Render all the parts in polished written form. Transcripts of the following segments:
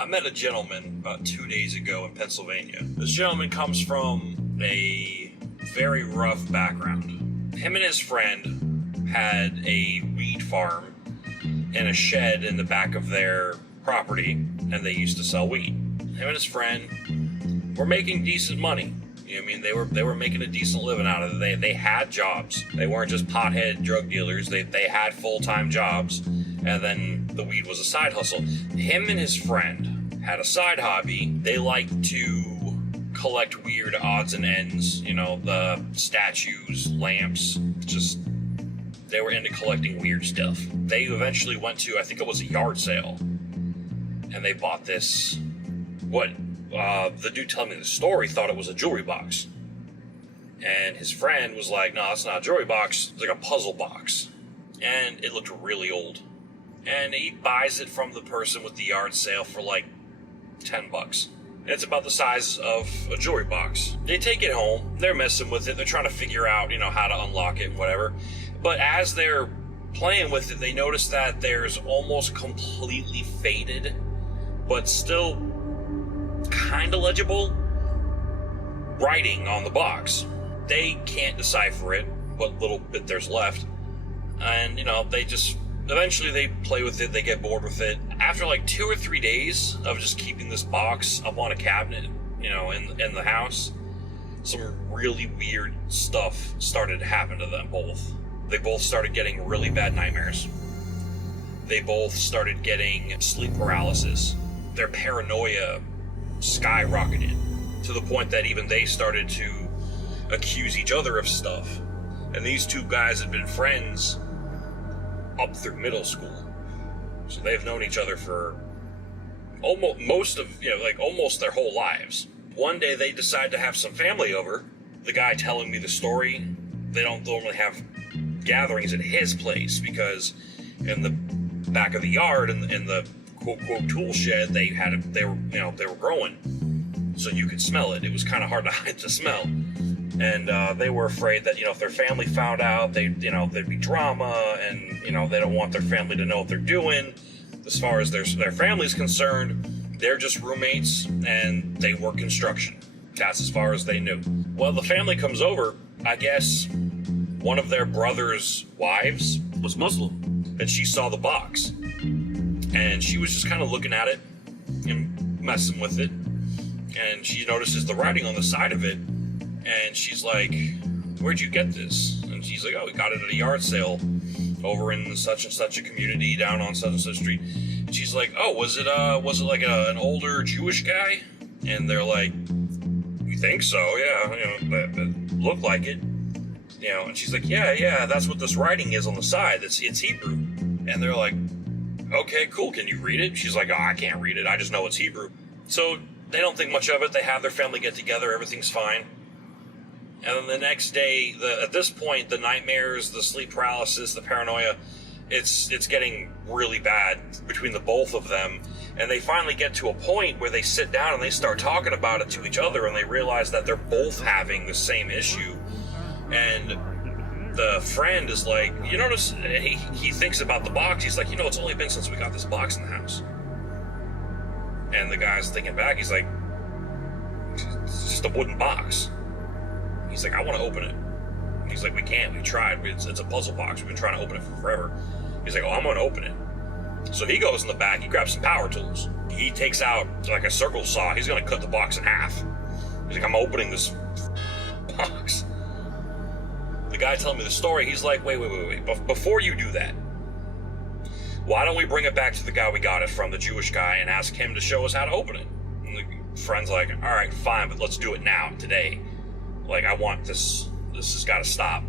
I met a gentleman about 2 days ago in Pennsylvania. This gentleman comes from a very rough background. Him and his friend had a weed farm and a shed in the back of their property, and they used to sell weed. Him and his friend were making decent money. You know what I mean? They were making a decent living out of it. They had jobs. They weren't just pothead drug dealers. They had full-time jobs, and then the weed was a side hustle. Him and his friend had a side hobby. They liked to collect weird odds and ends, you know, the statues, lamps, just, they were into collecting weird stuff. They eventually went to, I think it was a yard sale, and they bought this, the dude telling me the story thought it was a jewelry box. And his friend was like, no, it's not a jewelry box, it's like a puzzle box. And it looked really old. And he buys it from the person with the yard sale for like $10. It's about the size of a jewelry box. They take it home, they're messing with it, they're trying to figure out, you know, how to unlock it and whatever. But as they're playing with it, they notice that there's almost completely faded, but still kind of legible writing on the box. They can't decipher it, what little bit there's left. And, you know, eventually they play with it, they get bored with it. After like 2 or 3 days of just keeping this box up on a cabinet, you know, in the house, some really weird stuff started to happen to them both. They both started getting really bad nightmares. They both started getting sleep paralysis. Their paranoia skyrocketed to the point that even they started to accuse each other of stuff. And these two guys had been friends up through middle school, so they've known each other for almost their whole lives. One day they decide to have some family over. The guy telling me the story, they don't normally have gatherings at his place because in the back of the yard in the quote tool shed they were growing, so you could smell it. It was kind of hard to hide the smell. And they were afraid that, you know, if their family found out, there'd be drama, and, you know, they don't want their family to know what they're doing. As far as their family's concerned, they're just roommates, and they work construction. That's as far as they knew. Well, the family comes over. I guess one of their brother's wives was Muslim, and she saw the box. And she was just kind of looking at it and messing with it. And she notices the writing on the side of it. And she's like, where'd you get this? And she's like, oh, we got it at a yard sale over in such and such a community down on such and such street. And she's like, oh, was it like an older Jewish guy? And they're like, we think so, yeah, you know, that looked like it. You know, and she's like, yeah, that's what this writing is on the side. It's Hebrew. And they're like, okay, cool, can you read it? She's like, oh, I can't read it, I just know it's Hebrew. So they don't think much of it. They have their family get together, everything's fine. And then the next day, at this point, the nightmares, the sleep paralysis, the paranoia, it's getting really bad between the both of them. And they finally get to a point where they sit down and they start talking about it to each other, and they realize that they're both having the same issue. And the friend is like, you notice, he thinks about the box. He's like, you know, it's only been since we got this box in the house. And the guy's thinking back, he's like, it's just a wooden box. He's like, I want to open it. And he's like, we can't. We tried. It's a puzzle box. We've been trying to open it for forever. He's like, oh, I'm going to open it. So he goes in the back. He grabs some power tools. He takes out like a circle saw. He's going to cut the box in half. He's like, I'm opening this box. The guy telling me the story, he's like, wait. Before you do that, why don't we bring it back to the guy we got it from, the Jewish guy, and ask him to show us how to open it? And the friend's like, all right, fine, but let's do it now, today. Like, I want this has got to stop.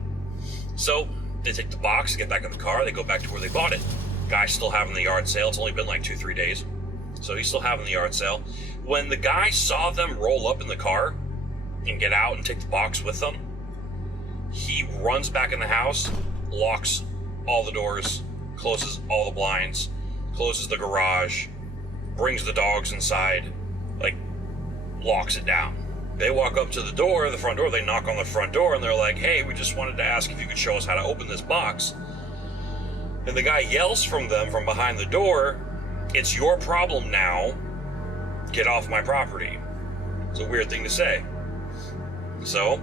So they take the box, get back in the car, they go back to where they bought it. Guy's still having the yard sale. It's only been like 2-3 days. So he's still having the yard sale. When the guy saw them roll up in the car and get out and take the box with them, he runs back in the house, locks all the doors, closes all the blinds, closes the garage, brings the dogs inside, like, locks it down. They walk up to the door, the front door, they knock on the front door, and they're like, hey, we just wanted to ask if you could show us how to open this box. And the guy yells from them from behind the door, it's your problem now. get off my property. It's a weird thing to say. So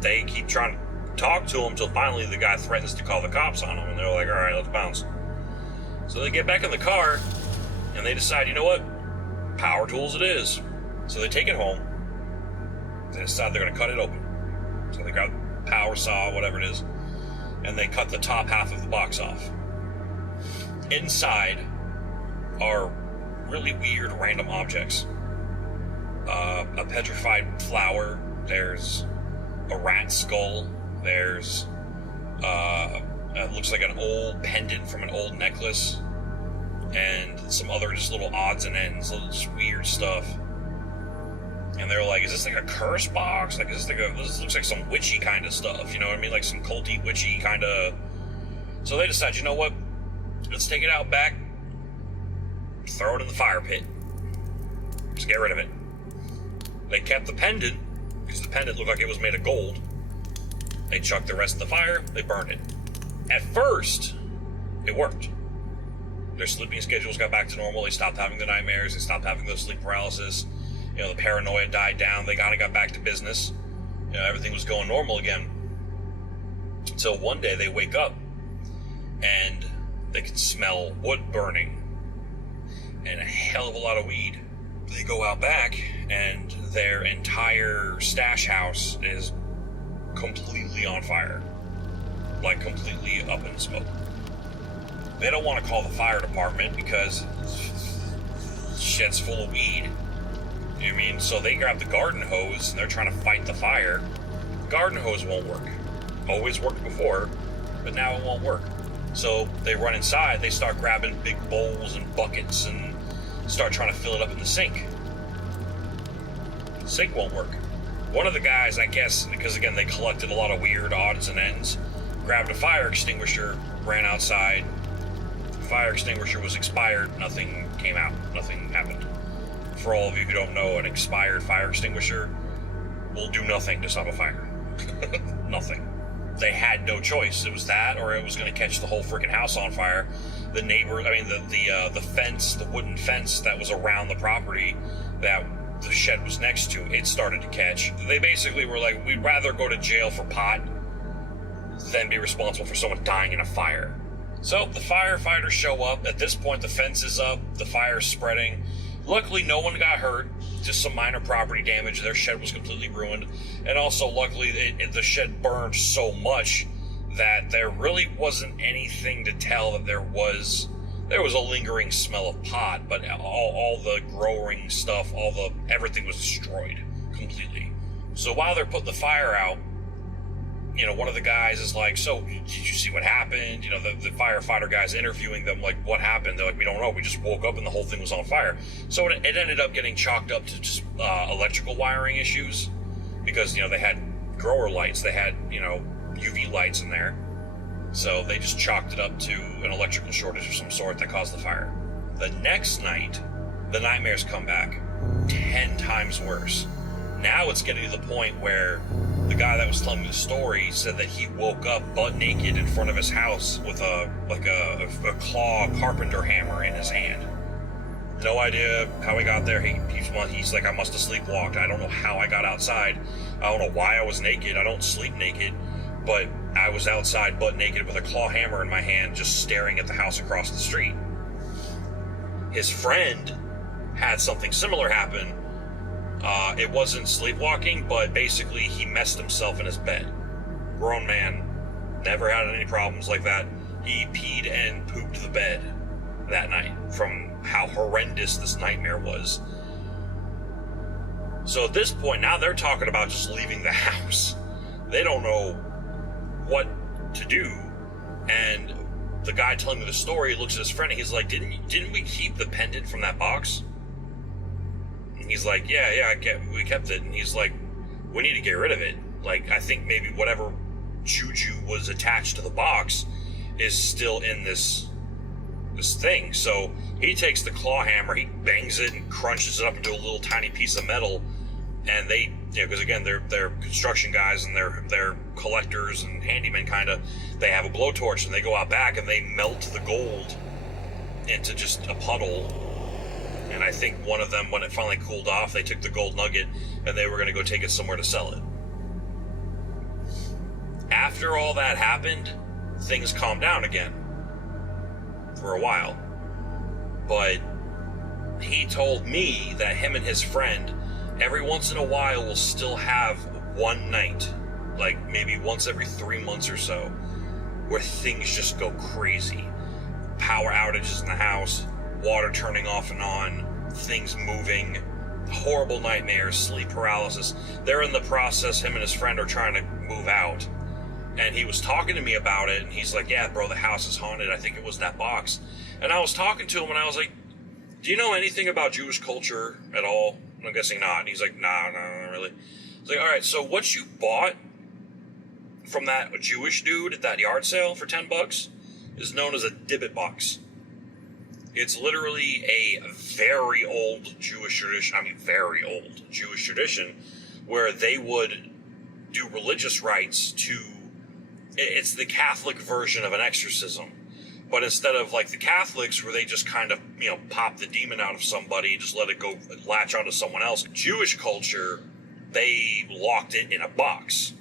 they keep trying to talk to him until finally the guy threatens to call the cops on him, and they're like, all right, let's bounce. So they get back in the car, and they decide, you know what? Power tools it is. So they take it home. They decide they're going to cut it open. So they got a power saw, whatever it is, and they cut the top half of the box off. Inside are really weird random objects. A petrified flower. There's a rat skull. There's it looks like an old pendant from an old necklace, and some other just little odds and ends, little just weird stuff. And they're like, is this like a curse box? Like, this looks like some witchy kind of stuff, you know what I mean? Like some culty, witchy kind of. So they decide, you know what? Let's take it out back, throw it in the fire pit. Just get rid of it. They kept the pendant, because the pendant looked like it was made of gold. They chucked the rest in the fire, they burned it. At first, it worked. Their sleeping schedules got back to normal, they stopped having the nightmares, they stopped having the sleep paralysis. You know, the paranoia died down, they kind of got back to business. You know, everything was going normal again. Until one day they wake up, and they can smell wood burning, and a hell of a lot of weed. They go out back, and their entire stash house is completely on fire. Like, completely up in smoke. They don't want to call the fire department because shit's full of weed. You know what I mean? So they grab the garden hose, and they're trying to fight the fire. The garden hose won't work. Always worked before, but now it won't work. So they run inside, they start grabbing big bowls and buckets and start trying to fill it up in the sink. The sink won't work. One of the guys, I guess, because again they collected a lot of weird odds and ends, grabbed a fire extinguisher, ran outside. The fire extinguisher was expired, nothing came out, nothing happened. For all of you who don't know, an expired fire extinguisher will do nothing to stop a fire. Nothing. They had no choice. It was that, or it was going to catch the whole freaking house on fire. The neighbor, I mean, the fence, the wooden fence that was around the property that the shed was next to, it started to catch. They basically were like, we'd rather go to jail for pot than be responsible for someone dying in a fire. So the firefighters show up. At this point, the fence is up, the fire's spreading. Luckily, no one got hurt, just some minor property damage. Their shed was completely ruined. And also, luckily, the shed burned so much that there really wasn't anything to tell that there was a lingering smell of pot, but all the growing stuff, everything was destroyed completely. So while they're putting the fire out, you know, one of the guys is like, so, did you see what happened? You know, the firefighter guy's interviewing them, like, what happened? They're like, we don't know, we just woke up and the whole thing was on fire. So it ended up getting chalked up to just electrical wiring issues, because, you know, they had grower lights, they had, you know, UV lights in there. So they just chalked it up to an electrical shortage of some sort that caused the fire. The next night, the nightmares come back 10 times worse. Now it's getting to the point where the guy that was telling me the story said that he woke up butt naked in front of his house with a claw carpenter hammer in his hand. No idea how he got there. He's like, I must have sleepwalked. I don't know how I got outside. I don't know why I was naked. I don't sleep naked. But I was outside butt naked with a claw hammer in my hand, just staring at the house across the street. His friend had something similar happen. It wasn't sleepwalking, but basically he messed himself in his bed. Grown man, never had any problems like that. He peed and pooped the bed that night from how horrendous this nightmare was. So at this point, now they're talking about just leaving the house. They don't know what to do. And the guy telling me the story looks at his friend and he's like, didn't we keep the pendant from that box? And he's like, yeah, we kept it. And he's like, we need to get rid of it. Like, I think maybe whatever Juju was attached to the box is still in this thing. So he takes the claw hammer, he bangs it and crunches it up into a little tiny piece of metal. And they, you know, because again, they're construction guys and they're collectors and handymen kind of. They have a blowtorch and they go out back and they melt the gold into just a puddle. And I think one of them, when it finally cooled off, they took the gold nugget and they were going to go take it somewhere to sell it. After all that happened, things calmed down again for a while. But he told me that him and his friend, every once in a while, will still have one night, like maybe once every 3 months or so, where things just go crazy. Power outages in the house, water turning off and on, things moving, horrible nightmares, sleep paralysis. They're in the process, him and his friend are trying to move out. And he was talking to me about it, and he's like, yeah, bro, the house is haunted. I think it was that box. And I was talking to him, and I was like, do you know anything about Jewish culture at all? And I'm guessing not. And he's like, no, not really. I was like, all right, so what you bought from that Jewish dude at that yard sale for $10 is known as a dibbit box. It's literally a very old Jewish tradition, where they would do religious rites to, it's the Catholic version of an exorcism. But instead of like the Catholics, where they just kind of, pop the demon out of somebody, just let it go, latch onto someone else, Jewish culture, they locked it in a box.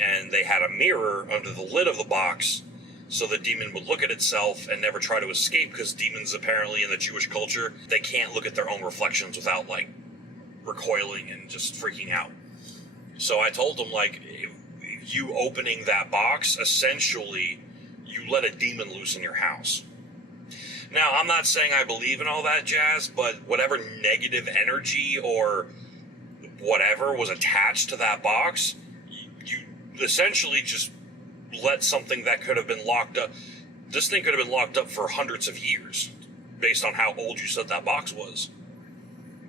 And they had a mirror under the lid of the box, so the demon would look at itself and never try to escape, because demons, apparently in the Jewish culture, they can't look at their own reflections without, like, recoiling and just freaking out. So I told him, like, you opening that box, essentially, you let a demon loose in your house. Now, I'm not saying I believe in all that jazz, but whatever negative energy or whatever was attached to that box, you essentially just let something that could have been locked up. This thing could have been locked up for hundreds of years, based on how old you said that box was.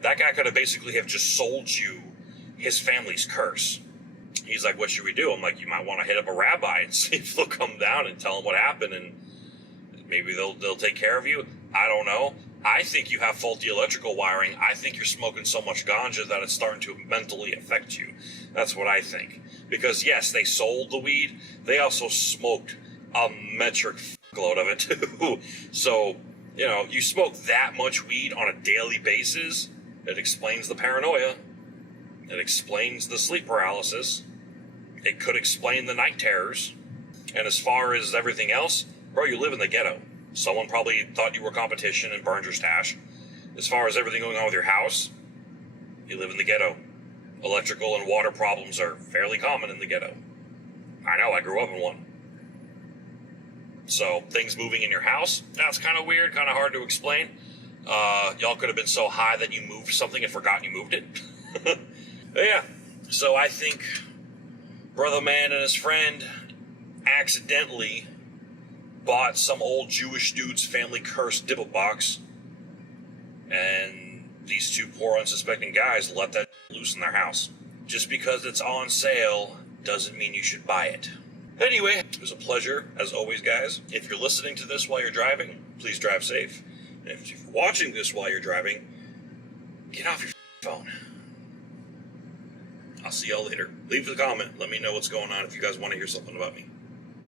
That guy could have basically have just sold you his family's curse. He's like, what should we do? I'm like, you might want to hit up a rabbi and see if they'll come down and tell him what happened, and maybe they'll take care of you. I don't know. I think you have faulty electrical wiring. I think you're smoking so much ganja that it's starting to mentally affect you. That's what I think. Because yes, they sold the weed. They also smoked a metric load of it too. So, you smoke that much weed on a daily basis, it explains the paranoia. It explains the sleep paralysis. It could explain the night terrors. And as far as everything else, bro, you live in the ghetto. Someone probably thought you were competition and burned your stash. As far as everything going on with your house, you live in the ghetto. Electrical and water problems are fairly common in the ghetto. I know, I grew up in one. So, things moving in your house, that's kind of weird, kind of hard to explain. Y'all could have been so high that you moved something and forgot you moved it. But yeah, so I think Brother Man and his friend accidentally bought some old Jewish dude's family cursed dibble box, and these two poor unsuspecting guys let that loose in their house. Just because it's on sale doesn't mean you should buy it. Anyway, it was a pleasure, as always, guys. If you're listening to this while you're driving, please drive safe. And if you're watching this while you're driving, get off your phone. I'll see y'all later. Leave a comment. Let me know what's going on if you guys want to hear something about me.